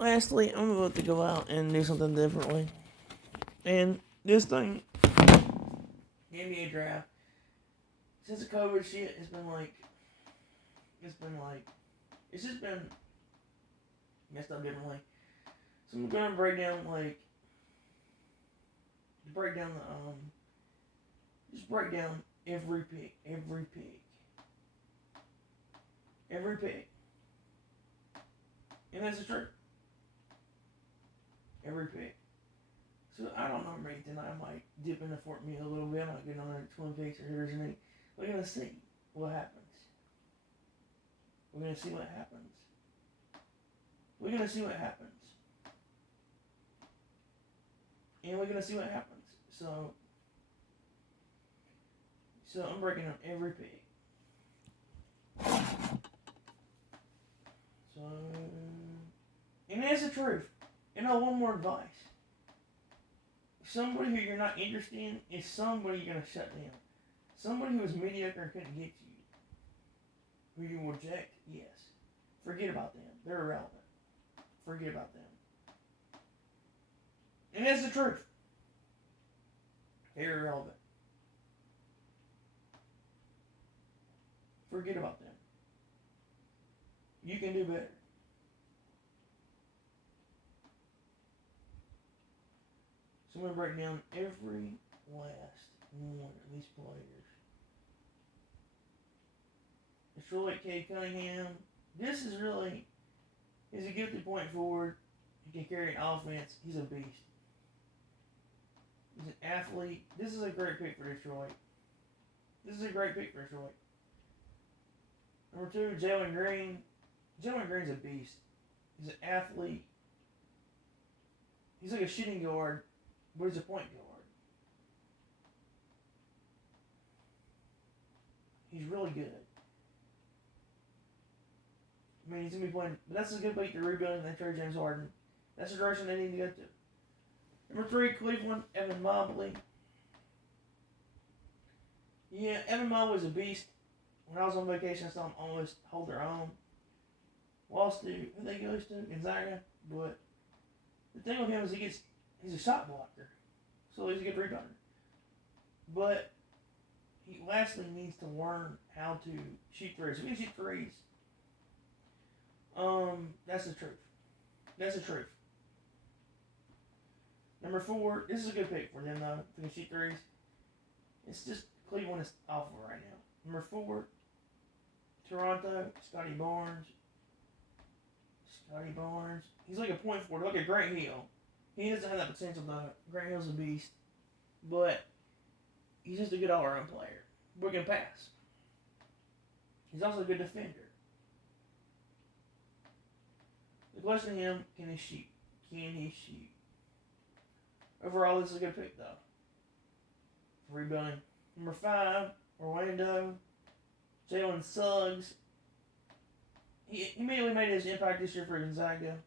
lastly, I'm about to go out and do something differently. And this thing, NBA draft, since the COVID shit, it's just been messed up differently. So I'm gonna break down just break down every pick, and that's the truth. Every pick. So I don't know, maybe tonight I might dip into Fort Meade a little bit. I might get on there Twin Peaks or Hitters and we're gonna see what happens. We're gonna see what happens. We're gonna see what happens. And we're gonna see what happens. So I'm breaking up every pick. So, and that's the truth. And one more advice. Somebody who you're not interested in is somebody you're gonna shut down. Somebody who is mediocre and couldn't get you. Who you will reject, yes. Forget about them. They're irrelevant. Forget about them. And that's the truth. They're irrelevant. Forget about them. You can do better. So I'm going to break down every last one of these players. Detroit, Cade Cunningham. This is really, he's a gifted point forward. He can carry an offense. He's a beast. He's an athlete. This is a great pick for Detroit. Number 2, Jalen Green. Jalen Green's a beast. He's an athlete. He's like a shooting guard, but he's a point guard. He's really good. I mean, he's going to be playing, but that's a good beat to rebuilding that trade James Harden. That's the direction they need to go to. Number 3, Cleveland, Evan Mobley. Yeah, Evan Mobley was a beast. When I was on vacation, I saw him almost hold their own. Lost to who they goes to, Gonzaga. But the thing with him is he's a shot blocker, so he's a good rebounder. But he lastly needs to learn how to shoot threes. He can shoot threes. That's the truth. Number 4, this is a good pick for them though. If he can shoot threes, it's just Cleveland is awful right now. Number 4, Toronto, Scotty Barnes. He's like a point forward, like a Grant Hill. He doesn't have that potential though. Grant Hill's a beast, but he's just a good all-around player. But he can pass. He's also a good defender. The question to him, can he shoot? Overall, this is a good pick, though. For rebuilding. Number 5, Orlando. Jalen Suggs. He immediately made his impact this year for Gonzaga.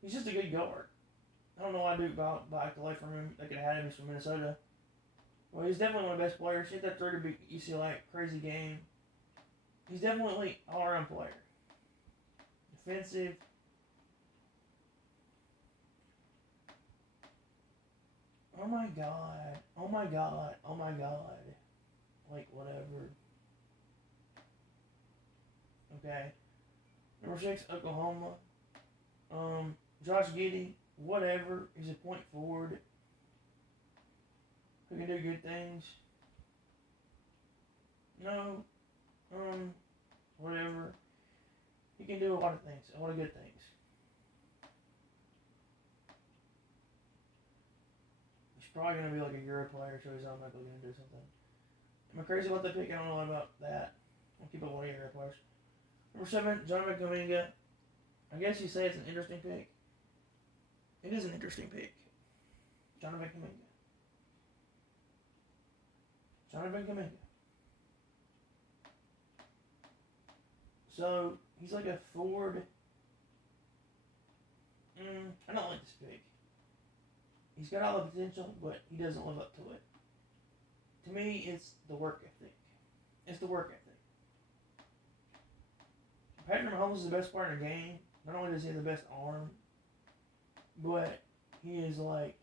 He's just a good guard. I don't know why Duke backed away from him. They could have had him from Minnesota. Well, he's definitely one of the best players. He hit that 3 to beat UCLA. Crazy game. He's definitely an all-around player. Defensive. Oh my god. Like, whatever. Okay. Number 6, Oklahoma. Josh Giddey. Whatever. He's a point forward who can do good things. No. Whatever. He can do a lot of things. A lot of good things. He's probably going to be like a Euro player, so he's automatically going to do something. Am I crazy about that pick? I don't know about that. I'll keep up with Euro players. Number 7, Jonathan Kuminga. I guess you say it's an interesting pick. It is an interesting pick. Jonathan Kuminga. So, he's like a forward. I don't like this pick. He's got all the potential, but he doesn't live up to it. To me, it's the work ethic. Patrick Mahomes is the best player in the game. Not only does he have the best arm, but he is like,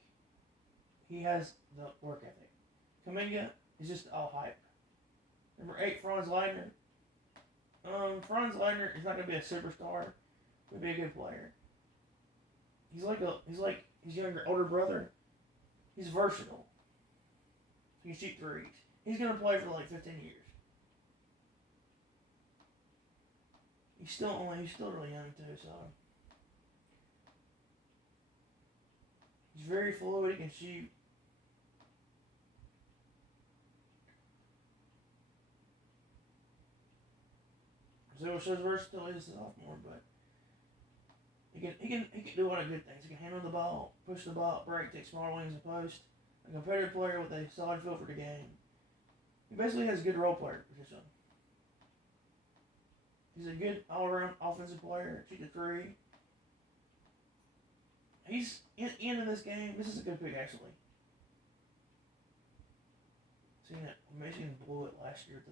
he has the work ethic. Kuminga is just all hype. Number 8, Franz Wagner. Franz Wagner is not gonna be a superstar, but be a good player. He's like his younger, older brother. He's versatile. He can shoot threes. He's gonna play for like 15 years. He's still really young too, so he's very fluid. He can shoot. So it shows versatility as a sophomore, but he can do a lot of good things. He can handle the ball, push the ball, break, take small wings and post. A competitive player with a solid feel for the game. He basically has a good role player position. He's a good all-around offensive player. Shoot the three. He's in this game. This is a good pick, actually. Seeing that Michigan blew it last year.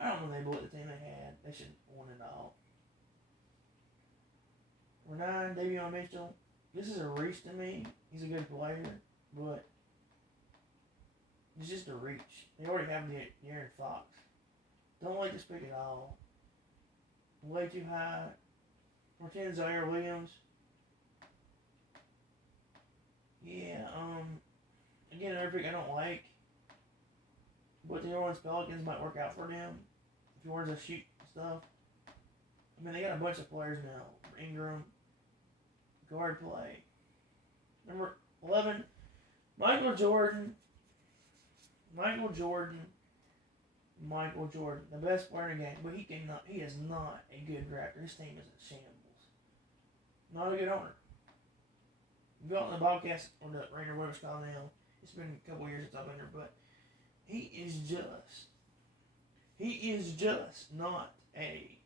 I don't know if they blew it the team they had. They should have won it all. Number 9, Davion Mitchell. This is a reach to me. He's a good player, but it's just a reach. They already have the Aaron Fox. Don't like this pick at all. Way too high. Martin Zaire Williams. Yeah, again, another pick I don't like. But the New Orleans Pelicans might work out for them. If he wants to shoot stuff. I mean, they got a bunch of players now. Ingram. Guard play. Number 11, Michael Jordan. Michael Jordan, the best player in the game, but he is not a good drafter. His team is in shambles. Not a good owner. You go out in the Bobcats, or the Rainer Weber's call now. It's been a couple years since I've been there, but he is just not a.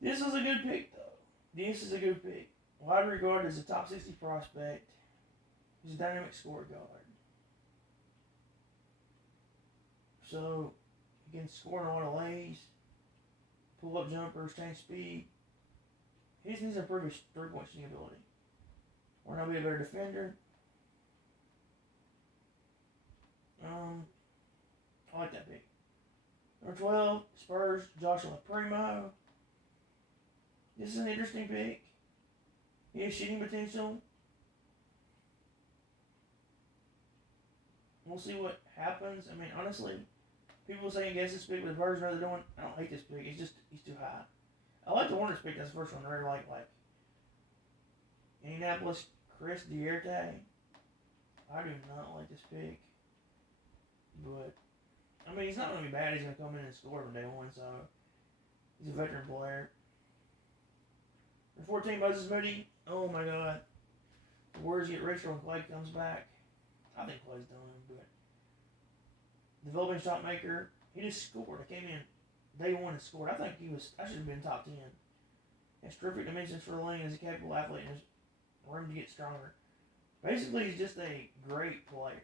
This was a good pick, though. This is a good pick. Widely regarded as a top 60 prospect. He's a dynamic scorer guard. So, he can score in a lot of ways. Pull up jumpers, change speed. He just needs to improve his 3-point shooting ability. Or not be a better defender. I like that pick. Number 12, Spurs, Joshua Primo. This is an interesting pick. He has shooting potential. We'll see what happens. I mean, honestly, people saying guess this pick, but the Spurs know they're doing. I don't hate this pick. It's just he's too high. I like the Hornets pick. That's the first one. I really like Indianapolis Chris Duarte. I do not like this pick, but I mean he's not going to be bad. He's going to come in and score from day one. So he's a veteran player. For 14, Moses Moody. Oh my God. The Warriors get richer when Clay comes back. I think Clay's done, but developing shot maker. He just scored. I came in day one and scored. I think I should have been top 10. He has terrific dimensions for the lane as a capable athlete and has room to get stronger. Basically, he's just a great player.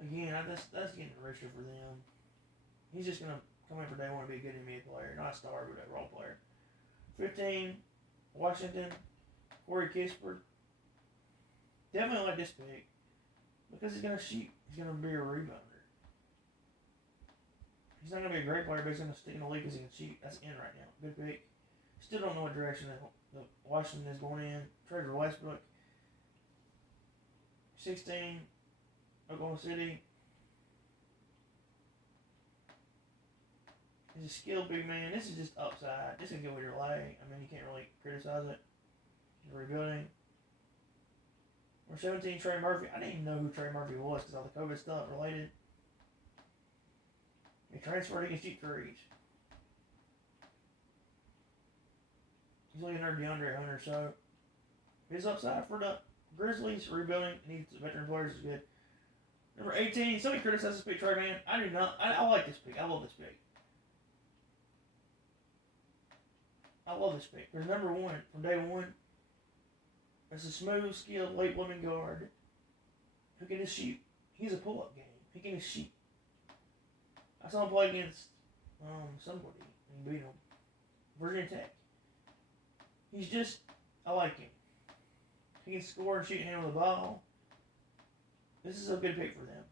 Again, that's getting richer for them. He's just going to come in for day one and be a good NBA player. Not a star, but a role player. 15, Washington, Corey Kispert. Definitely like this pick. Because he's going to shoot. He's going to be a rebounder. He's not going to be a great player, but he's going to stick in the league because he can shoot. That's in right now. Good pick. Still don't know what direction the Washington is going in. Trade for Westbrook. 16, Oklahoma City. He's a skilled big man. This is just upside. This can go either way. I mean, you can't really criticize it. He's rebuilding. Number 17, Trey Murphy. I didn't even know who Trey Murphy was because all the COVID stuff related. He transferred. He can shoot threes. He's looking at DeAndre Hunter, so his upside for the Grizzlies rebuilding. Needs veteran players is good. Number 18, somebody criticizes this pick, Trey Man. I do not. I like this pick. I love this pick. I love this pick. There's number 1 from day one. It's a smooth, skilled, late blooming guard who can just shoot. he's a pull-up game. He can shoot. I saw him play against somebody and beat him. Virginia Tech. He's just, I like him. He can score and shoot and handle the ball. This is a good pick for them.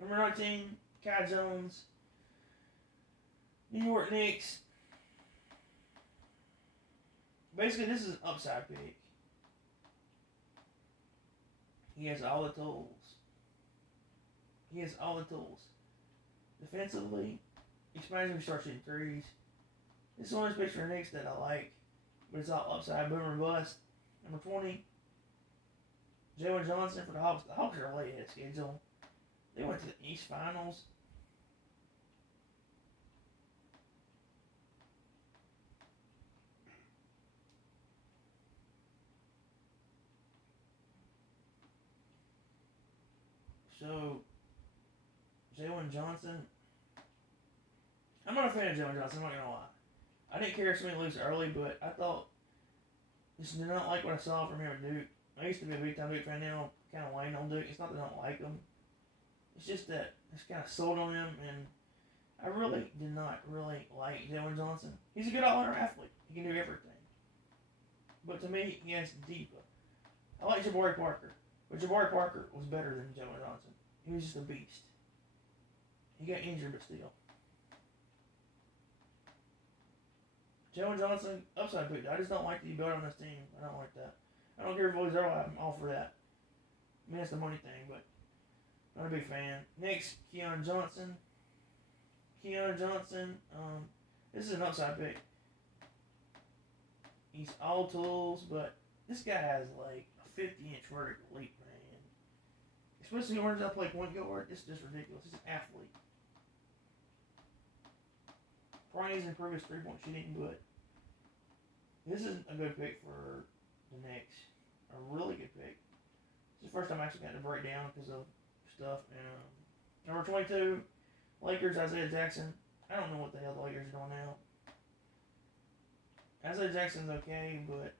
Number 19, Kai Jones. New York Knicks. Basically, this is an upside pick. He has all the tools. Defensively, especially if he starts shooting threes. This is one of those picks for the Knicks that I like, but it's all upside, boom or bust. Number 20, Jalen Johnson for the Hawks. The Hawks are late ahead of schedule. They went to the East Finals. So, Jalen Johnson. I'm not a fan of Jalen Johnson, I'm not going to lie. I didn't care if somebody lose early, but I thought, just did not like what I saw from him at Duke. I used to be a big time Duke fan, now I'm kind of lame on Duke. It's not that I don't like him. It's just that I just kind of sold on him, and I really did not really like Jalen Johnson. He's a good all-around athlete. He can do everything. But to me, he has deeper. I like Jabari Parker, but Jabari Parker was better than Jalen Johnson. He was just a beast. He got injured, but still. Jalen Johnson, upside pick. I just don't like that you build on this team. I don't like that. I don't care if Boys Earl, I'm all for that. I mean, that's the money thing, but not a big fan. Next, Keon Johnson. This is an upside pick. He's all tools, but this guy has like a 50-inch vertical leap, man. Especially when he learns how to play point guard, it's just ridiculous. He's an athlete. Probably needs to improve his three-point shooting, but this is a good pick for the Knicks. A really good pick. It's the first time I actually got to break down because of stuff. And number 22, Lakers, Isaiah Jackson. I don't know what the hell the Lakers are doing now. Isaiah Jackson's okay, but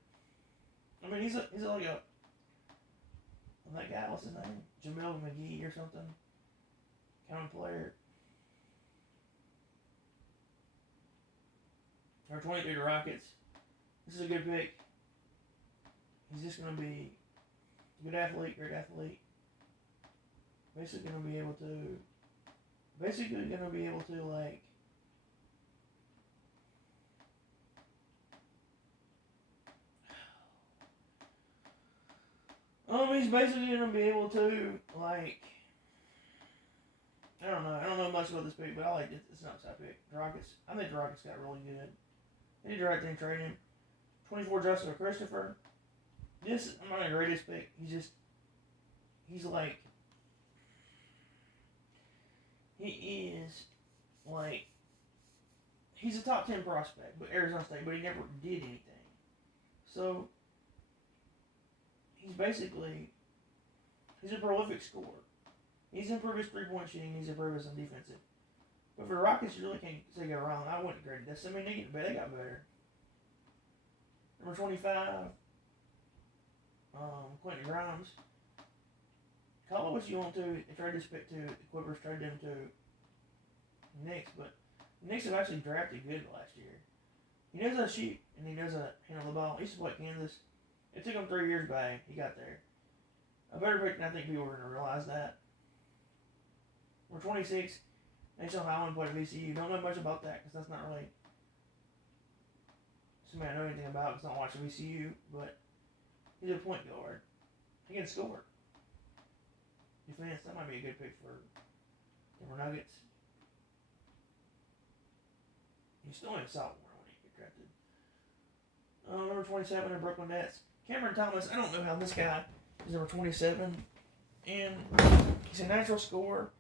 I mean he's like a that guy, what's his name? Jamil McGee or something. Kind of player. Number 23, the Rockets. This is a good pick. He's just going to be a good athlete, great athlete. Basically going to be able to, like, he's basically going to be able to, like, I don't know much about this pick, but I like it. It's an upside pick. The Rockets, I think the Rockets got really good. They did the right thing trading him. 24, Justin Christopher. This, I'm not going to grade this pick. He's like, he is like, he's a top 10 prospect, but Arizona State, but he never did anything. So, he's a prolific scorer. He's improved his three-point shooting, he's improved his defensive. But for the Rockets, you really can't say go around. I wouldn't grade this. I mean, they got better. Number 25, Quentin Grimes. Call it what you want to. They tried this pick to the Clippers, traded him to the Knicks, but the Knicks have actually drafted good last year. He knows how to shoot, and he knows how to handle the ball. He used to play at Kansas. It took him 3 years, but he got there. A better pick than I think people were going to realize that. Number 26, National Highland played at VCU. Don't know much about that because that's not really something I know anything about because I don't watch VCU, but he's a point guard. He can score. Defense, that might be a good pick for Denver Nuggets. He's still in a sophomore when he got drafted. Number 27, the Brooklyn Nets. Cameron Thomas, I don't know how this guy is number 27. And he's a natural scorer.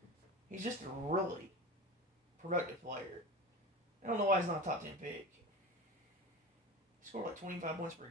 He's just a really productive player. I don't know why he's not a top 10 pick. He scored like 25 points per game.